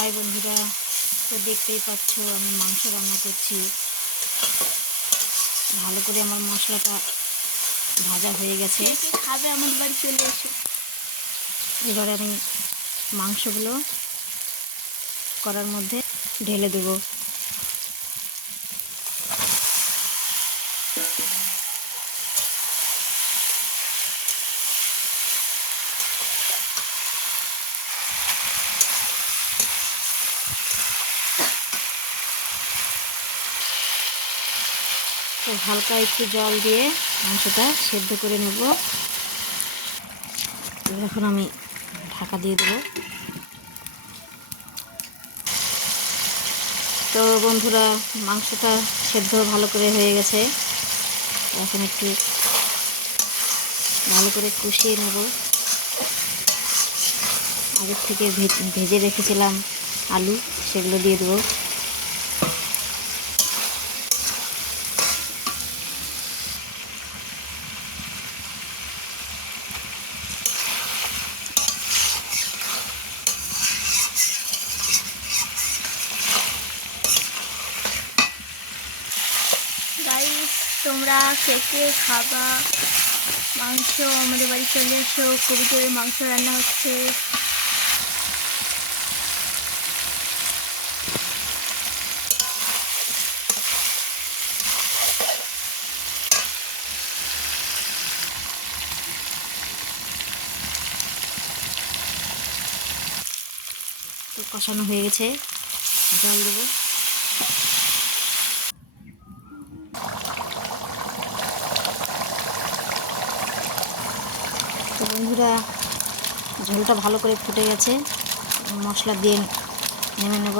High বন্ধুরা তো দেখতেই পাচ্ছ আমি মাংস রান্না করছি। ভালো করে আমার মশলাটা ভাজা হয়ে গেছে। খাবে আমার বাড়ি চলে এসে। এবারে আমি মাংসগুলো করার মধ্যে ঢেলে দেবো। তো হালকা একটু জল দিয়ে মাংসটা সেদ্ধ করে নেব। এখন আমি ঢাকা দিয়ে দেবো। তো বন্ধুরা, মাংসটা সেদ্ধ ভালো করে হয়ে গেছে। এখন একটু ভালো করে কষিয়ে নেব। আগের থেকে ভেজে রেখেছিলাম আলু, সেগুলো দিয়ে দেবো। তোমরা কে খাবা, মাংস, আমাদের বাড়ি চলে এসো কবিতরের মাংস রান্না হচ্ছে। কষানো হয়ে গেছে, জল দেবো। তো বন্ধুরা ঝোলটা ভালো করে ফুটে গেছে। মশলা দিয়ে নেমে নেব।